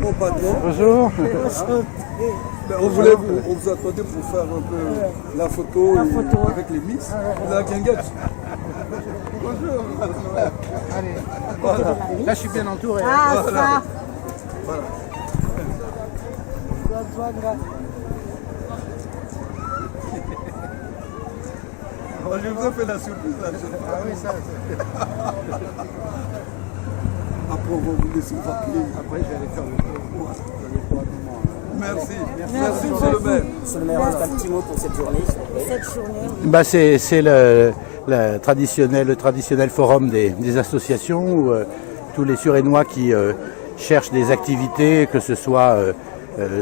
Mon patron. Bonjour. On vous attendait pour faire un peu la photo, avec les Miss, la guinguette. Bonjour. Allez. Voilà. Là, je suis bien entouré. Ah, Voilà. ça. Voilà. Je vous ai fait la surprise là. Ah oui, ça. Après, on va vous laisser vaquer. Après, je vais aller faire le tour. Merci. Merci, monsieur le maire. Monsieur le maire, un petit mot pour cette journée. Cette journée. Bah c'est le traditionnel forum des associations où tous les Suresnois qui cherchent des activités, que ce soit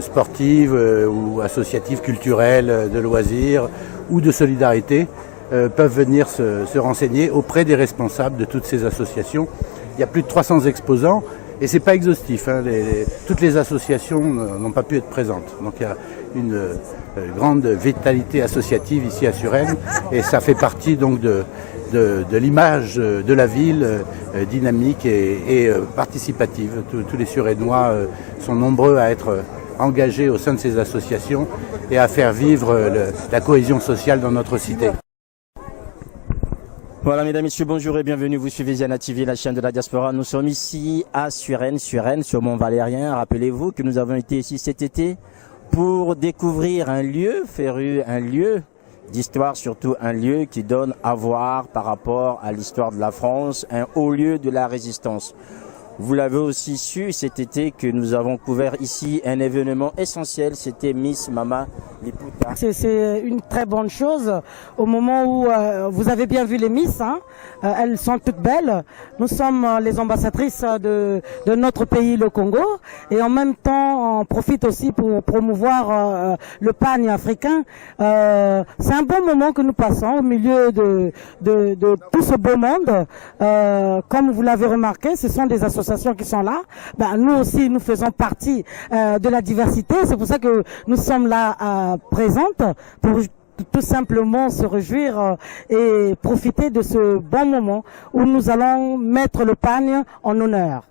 sportives ou associatives, culturelles, de loisirs ou de solidarité, peuvent venir se renseigner auprès des responsables de toutes ces associations. Il y a plus de 300 exposants et c'est pas exhaustif. Hein. Toutes les associations n'ont pas pu être présentes. Donc il y a une grande vitalité associative ici à Suresnes et ça fait partie donc de l'image de la ville dynamique et participative. Tous les Suresnois sont nombreux à être engagés au sein de ces associations et à faire vivre la cohésion sociale dans notre cité. Voilà, mesdames, messieurs, bonjour et bienvenue. Vous suivez Ziana TV, la chaîne de la diaspora. Nous sommes ici à Suresnes, sur Mont-Valérien. Rappelez-vous que nous avons été ici cet été pour découvrir un lieu féru, un lieu d'histoire, surtout un lieu qui donne à voir par rapport à l'histoire de la France, un haut lieu de la résistance. Vous l'avez aussi su cet été que nous avons couvert ici un événement essentiel, c'était Miss Mama Liputa. C'est une très bonne chose au moment où vous avez bien vu les Miss, hein, elles sont toutes belles. Nous sommes les ambassadrices de notre pays, le Congo, et en même temps on profite aussi pour promouvoir le pagne africain. C'est un bon moment que nous passons au milieu de tout ce beau monde. Comme vous l'avez remarqué, ce sont des associations qui sont là. Ben, nous aussi, nous faisons partie de la diversité. C'est pour ça que nous sommes là présentes pour tout simplement se réjouir et profiter de ce bon moment où nous allons mettre le pagne en honneur.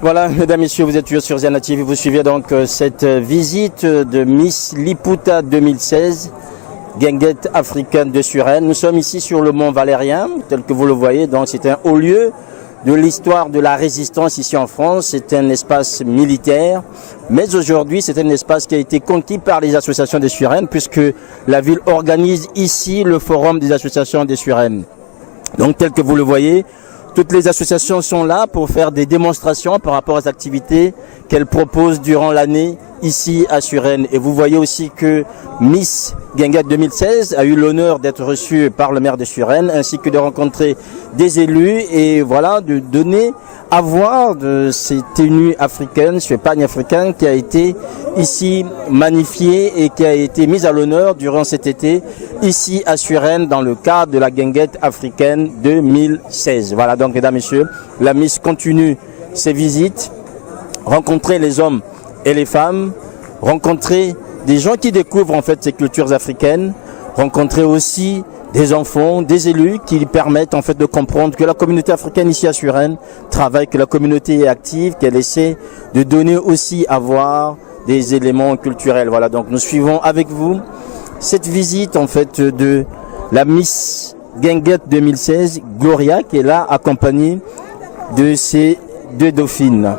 Voilà, mesdames, messieurs, vous êtes toujours sur Ziana TV. Vous suivez donc cette visite de Miss Liputa 2016, guinguette africaine de Suresnes. Nous sommes ici sur le Mont Valérien, tel que vous le voyez. Donc, c'est un haut lieu de l'histoire de la résistance ici en France. C'est un espace militaire. Mais aujourd'hui, c'est un espace qui a été conquis par les associations des Suresnes, puisque la ville organise ici le forum des associations des Suresnes. Donc, tel que vous le voyez, toutes les associations sont là pour faire des démonstrations par rapport aux activités qu'elles proposent durant l'année ici à Suresnes. Et vous voyez aussi que Miss Guinguette 2016 a eu l'honneur d'être reçue par le maire de Suresnes, ainsi que de rencontrer des élus et voilà, de donner à voir de ces tenues africaines, ce pagne africain qui a été ici magnifié et qui a été mis à l'honneur durant cet été ici à Suresnes dans le cadre de la Guinguette africaine 2016. Voilà donc mesdames, messieurs, la Miss continue ses visites, rencontrer les hommes et les femmes, rencontrer des gens qui découvrent en fait ces cultures africaines, rencontrer aussi des enfants, des élus qui permettent en fait de comprendre que la communauté africaine ici à Suresnes travaille, que la communauté est active, qu'elle essaie de donner aussi à voir des éléments culturels. Voilà, donc nous suivons avec vous cette visite en fait de la Miss Guinguette 2016, Gloria, qui est là accompagnée de ses deux dauphines.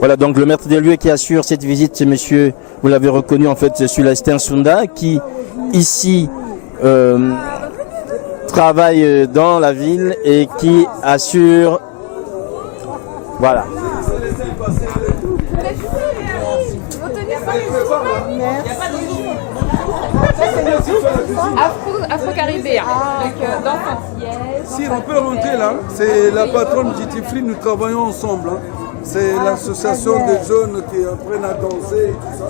Voilà, donc le maître des lieux qui assure cette visite, c'est monsieur, vous l'avez reconnu en fait, Célestin Sounda, qui ici travaille dans la ville et qui assure, voilà. Afro-caribéen, donc danse antillaise. Si on peut rentrer là, c'est la patronne Duty Free, nous travaillons ensemble. Hein. C'est l'association des jeunes qui apprennent à danser et tout ça.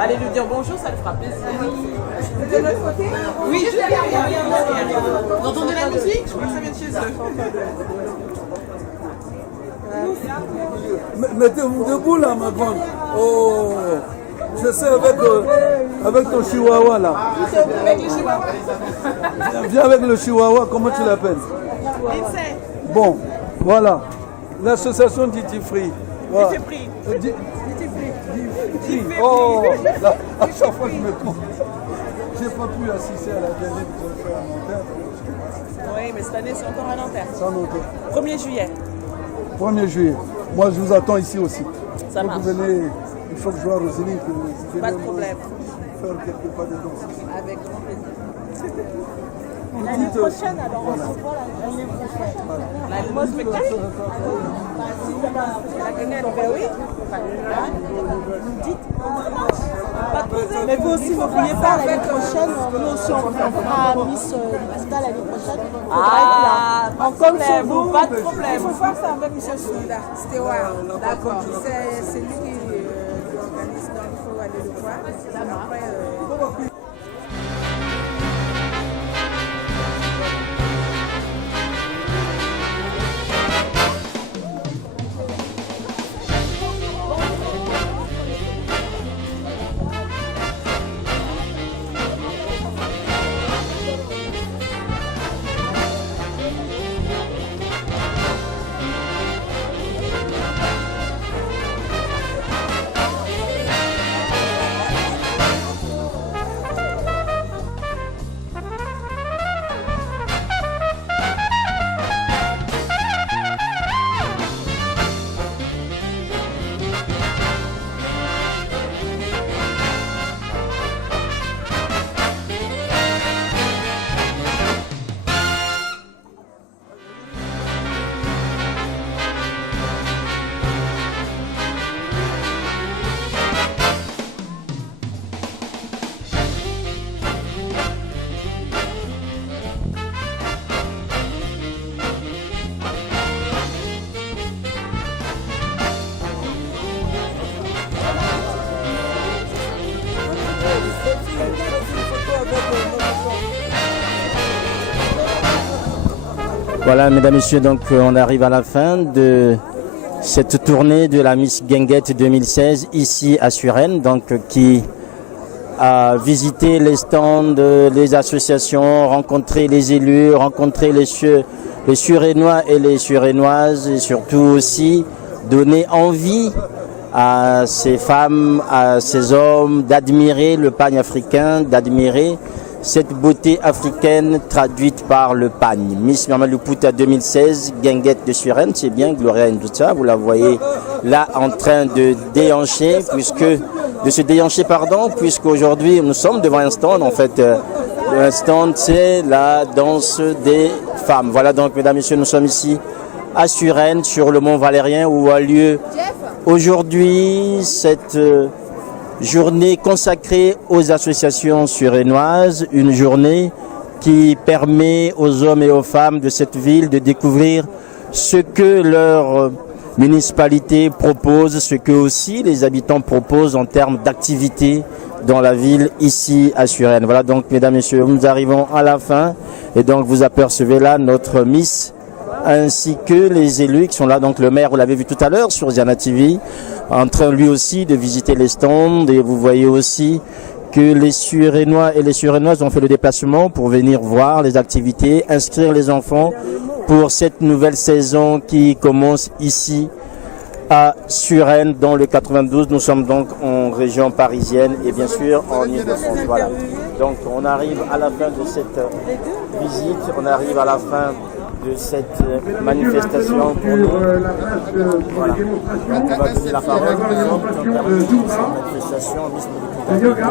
Allez lui dire bonjour, ça lui fera plaisir. De l'autre côté? Oui, je vais derrière. Vous entendez la musique? Je crois que ça vient de chez eux. Mettez-vous debout là, ma grande. Oh, je sais avec ton chihuahua là. Avec le chihuahua. Viens avec le chihuahua, comment tu l'appelles? Bon, voilà. L'association Duty Free. Voilà. Oh, là, à chaque fois je me trompe. J'ai pas pu assister à la dernière que j'ai fait à Nanterre. Oui, mais cette année c'est encore à Nanterre. C'est à Nanterre. 1er juillet. 1er juillet. Moi je vous attends ici aussi. Ça marche. Vous venez, il faut que je vois Roselyne que vous venez Pas de problème. faire quelques pas de danse. Avec grand plaisir. L'année prochaine, alors on se voit l'année prochaine. L'année spectacle. La Guinguette, ben oui. Vous dites. Mais vous aussi, n'oubliez pas, l'année prochaine, nous aussi, on fera Miss Liputa l'année prochaine. Ah, on compte sur vous. Pas de problème. Il faut faire ça avec M. Souda. Stewart. D'accord. C'est lui qui organise, donc il faut aller le voir. Après, Voilà, mesdames, messieurs, donc on arrive à la fin de cette tournée de la Miss Guinguette 2016 ici à Suresnes, donc qui a visité les stands, les associations, rencontré les élus, rencontré les Suresnois et les Suresnoises, et surtout aussi donné envie à ces femmes, à ces hommes d'admirer le pagne africain, d'admirer cette beauté africaine traduite par le pagne. Miss Mama Liputa 2016, Guinguette de Suresnes, c'est bien, Gloria Nduta, vous la voyez là en train de déhancher, puisqu'aujourd'hui nous sommes devant un stand en fait Le stand, c'est la danse des femmes. Voilà donc, mesdames et messieurs, nous sommes ici à Suresnes, sur le Mont Valérien, où a lieu aujourd'hui cette journée consacrée aux associations suresnoises, une journée qui permet aux hommes et aux femmes de cette ville de découvrir ce que leur municipalité propose, ce que aussi les habitants proposent en termes d'activités dans la ville ici à Suresnes. Voilà donc, mesdames et messieurs, nous arrivons à la fin et donc vous apercevez là notre Miss ainsi que les élus qui sont là. Donc le maire, vous l'avez vu tout à l'heure sur Ziana TV, en train lui aussi de visiter les stands, et vous voyez aussi que les Suresnois et les Suresnoises ont fait le déplacement pour venir voir les activités, inscrire les enfants pour cette nouvelle saison qui commence ici à Suresnes dans le 92. Nous sommes donc en région parisienne et bien sûr en Île-de-France. Voilà. Donc on arrive à la fin de cette visite, on arrive à la fin de cette manifestation pour nous. Voilà. Donc on va donner la parole aux hommes qui ont permis cette manifestation Miss Liputa.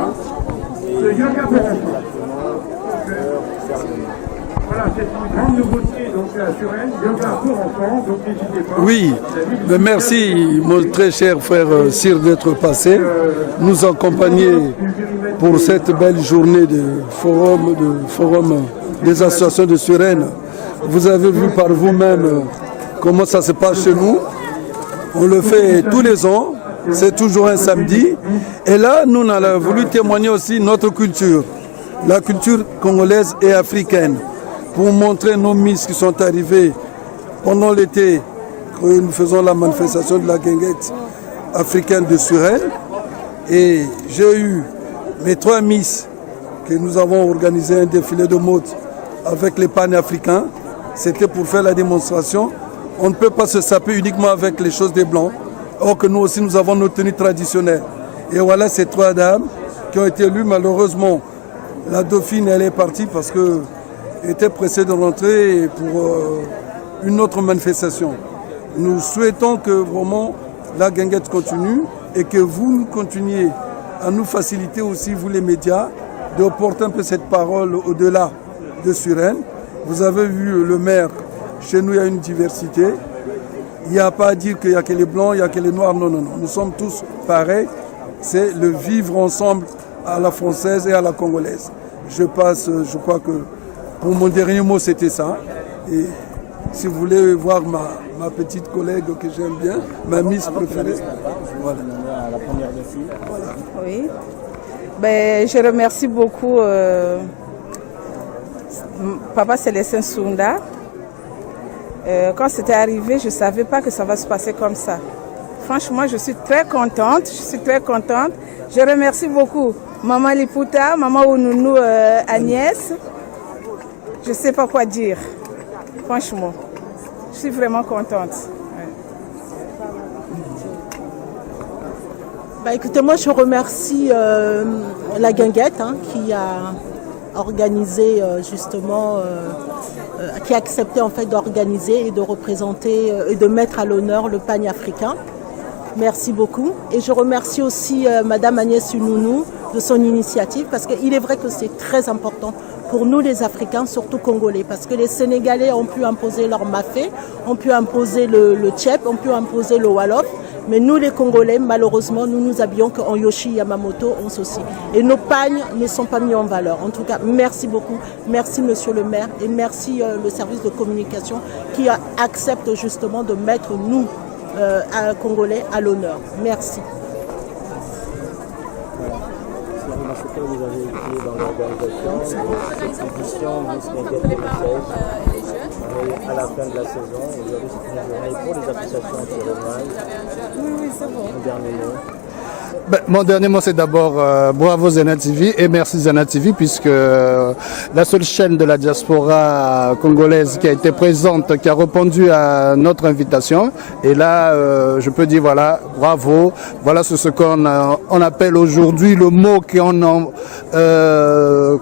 Voilà, c'est une grande nouveauté donc à Suresnes, yoga pour enfants, donc n'hésitez pas. Oui, mais merci mon très cher frère Cyr d'être passé, nous accompagner pour cette belle journée de forum des associations de Suresnes. Vous avez vu par vous-même comment ça se passe chez nous. On le fait tous les ans, c'est toujours un samedi. Et là, nous, on a voulu témoigner aussi notre culture, la culture congolaise et africaine, pour montrer nos Miss qui sont arrivées pendant l'été, quand nous faisons la manifestation de la guinguette africaine de Suresnes. Et j'ai eu mes 3 Miss que nous avons organisé un défilé de mode avec les panafricains. C'était pour faire la démonstration. On ne peut pas se saper uniquement avec les choses des Blancs. Or que nous aussi, nous avons nos tenues traditionnelles. Et voilà ces 3 dames qui ont été élues. Malheureusement, la dauphine, elle est partie parce qu'elle était pressée de rentrer pour une autre manifestation. Nous souhaitons que vraiment la guinguette continue et que vous continuiez à nous faciliter aussi, vous les médias, de porter un peu cette parole au-delà de Suresnes. Vous avez vu le maire, chez nous il y a une diversité. Il n'y a pas à dire qu'il n'y a que les blancs, il n'y a que les noirs. Non, non, non. Nous sommes tous pareils. C'est le vivre ensemble à la française et à la congolaise. Je crois que pour mon dernier mot, c'était ça. Et si vous voulez voir ma petite collègue que j'aime bien, ma Miss préférée. Voilà. La première des filles. Voilà. Oui. Ben, je remercie beaucoup Papa Célestin Sounda. Quand c'était arrivé, je ne savais pas que ça va se passer comme ça. Franchement, je suis très contente. Je remercie beaucoup Maman Liputa, Maman Ounounounou Agnès. Je ne sais pas quoi dire. Franchement, je suis vraiment contente. Bah, écoutez, moi je remercie la guinguette qui a organisé qui a accepté en fait d'organiser et de représenter et de mettre à l'honneur le pagne africain. Merci beaucoup. Et je remercie aussi Madame Agnès Ounounounou de son initiative parce qu'il est vrai que c'est très important pour nous les Africains, surtout Congolais, parce que les Sénégalais ont pu imposer leur mafé, ont pu imposer le tchèp, ont pu imposer le wolof, mais nous les Congolais, malheureusement, nous nous habillons qu'en Yoshi Yamamoto, on s'ossit. Et nos pagnes ne sont pas mis en valeur. En tout cas, merci beaucoup, merci Monsieur le maire et merci le service de communication qui accepte justement de mettre nous, Congolais, à l'honneur. Merci. Que vous avez été dans l'organisation de cette édition Miss Guinguette 2016. À la fin de la saison, aujourd'hui c'est une journée pour les associations suresnoises. Oui, c'est bon. Un dernier mot. Mon dernier mot, c'est d'abord bravo Ziana TV et merci Ziana TV puisque la seule chaîne de la diaspora congolaise qui a été présente, qui a répondu à notre invitation. Et là, je peux dire voilà, bravo. Voilà ce qu'on appelle aujourd'hui le mot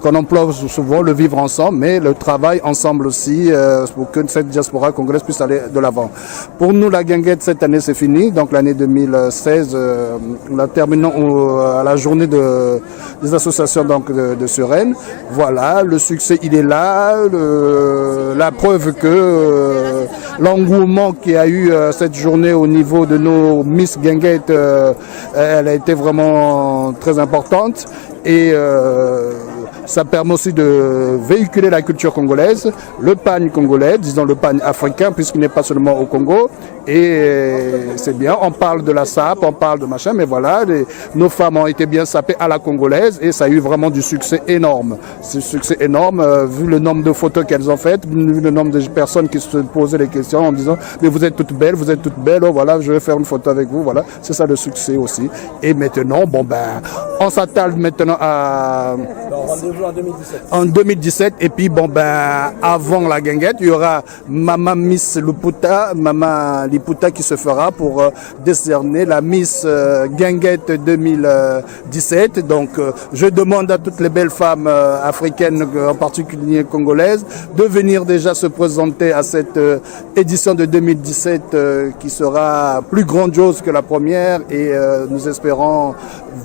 qu'on emploie souvent, le vivre ensemble, mais le travail ensemble aussi pour que cette diaspora congolaise puisse aller de l'avant. Pour nous, la guinguette, cette année, c'est fini. Donc l'année 2016, nous la terminons à la journée des associations donc, de Suresnes. Voilà, le succès, il est là. La preuve que l'engouement qu'il y a eu cette journée au niveau de nos Miss Guinguette, elle a été vraiment très importante. Et ça permet aussi de véhiculer la culture congolaise, le pagne congolais, disons le pagne africain, puisqu'il n'est pas seulement au Congo. Et c'est bien, on parle de la sape, on parle de machin, mais voilà, nos femmes ont été bien sapées à la congolaise et ça a eu vraiment du succès énorme. C'est un succès énorme, vu le nombre de photos qu'elles ont faites, vu le nombre de personnes qui se posaient les questions en disant « mais vous êtes toutes belles, oh voilà, je vais faire une photo avec vous », voilà, c'est ça le succès aussi. Et maintenant, bon ben, on s'attale maintenant à... En 2017, et puis bon ben avant la guinguette, il y aura Mama Miss Liputa, Mama Liputa qui se fera pour décerner la Miss Guinguette 2017. Donc je demande à toutes les belles femmes africaines, en particulier congolaises, de venir déjà se présenter à cette édition de 2017 qui sera plus grandiose que la première et nous espérons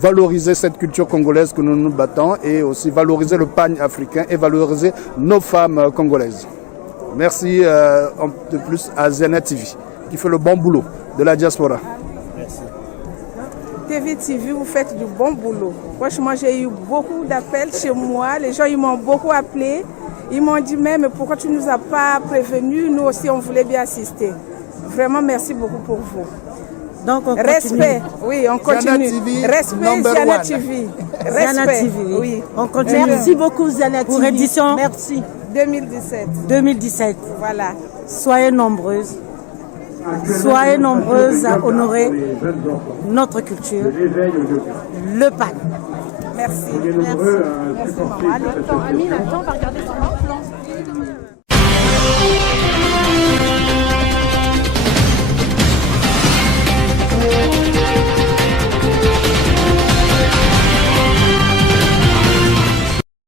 valoriser cette culture congolaise que nous nous battons et aussi valoriser le pagne africain et valoriser nos femmes congolaises. Merci de plus à Ziana TV qui fait le bon boulot de la diaspora. Merci. TV, vous faites du bon boulot. Franchement, j'ai eu beaucoup d'appels chez moi. Les gens ils m'ont beaucoup appelé. Ils m'ont dit mais pourquoi tu ne nous as pas prévenus? Nous aussi, on voulait bien assister. Vraiment, merci beaucoup pour vous. Donc on respect, oui, on continue. TV, respect, Ziana TV. Ziana TV, oui. On continue. Merci beaucoup, Ziana TV. Pour édition Merci. 2017. Voilà. Soyez nombreuses. Soyez nombreuses à honorer notre culture, le pagne. Merci. Merci. Amine, attends, on va regarder son plan.